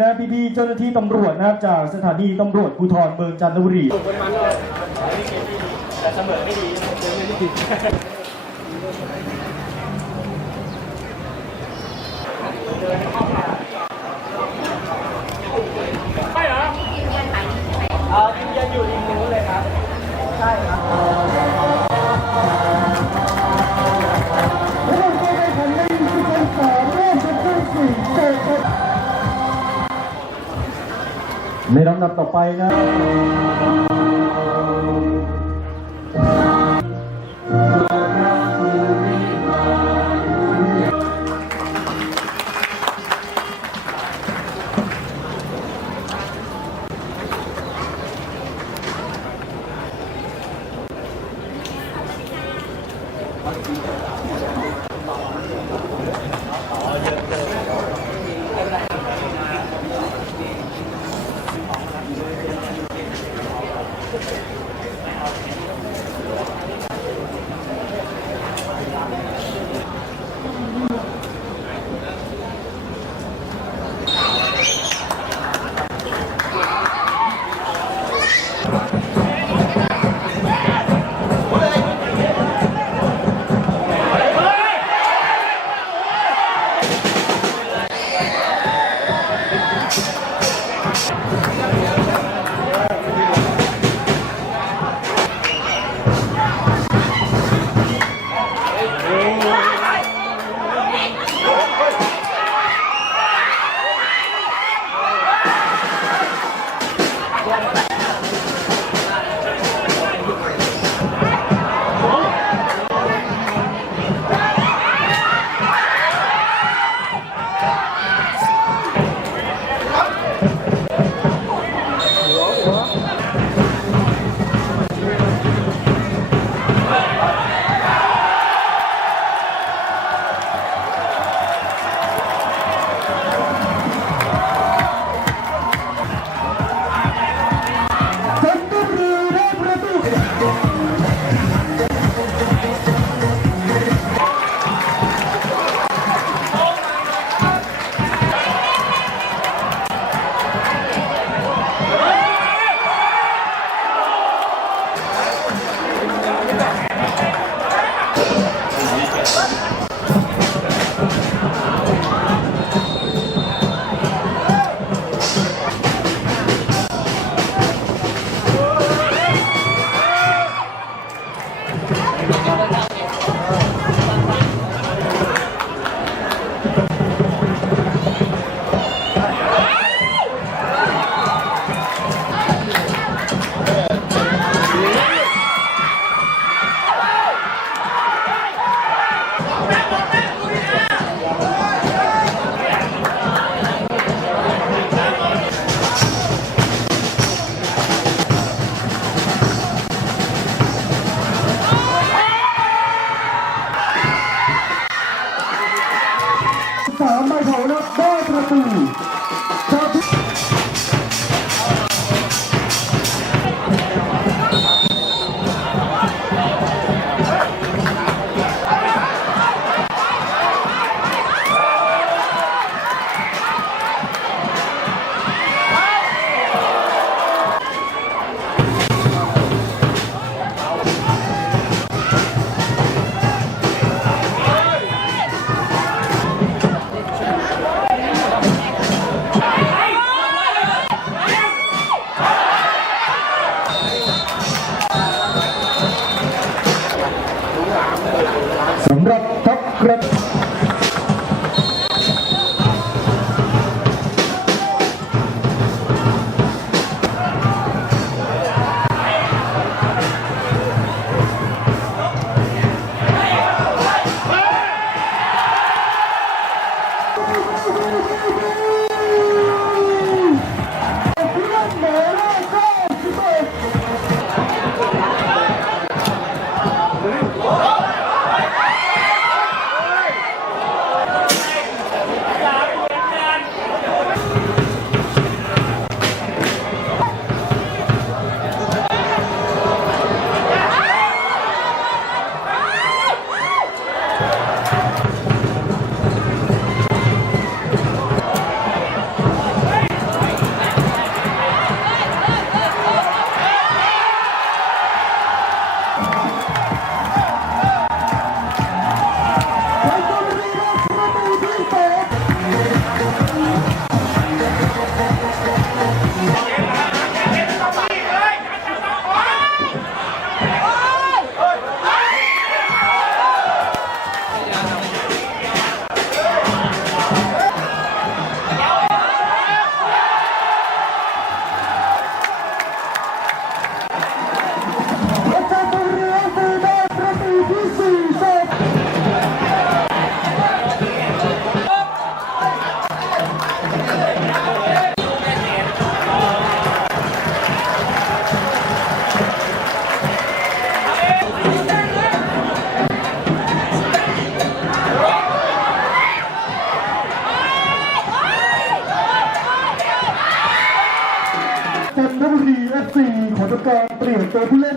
นะพี่ๆเจ้าหน้าที่ตำรวจนะครับจากสถานีตำรวจภูธรเมืองจันทบุรี ในลำดับต่อไปนะ 좋아. 嗯。ำ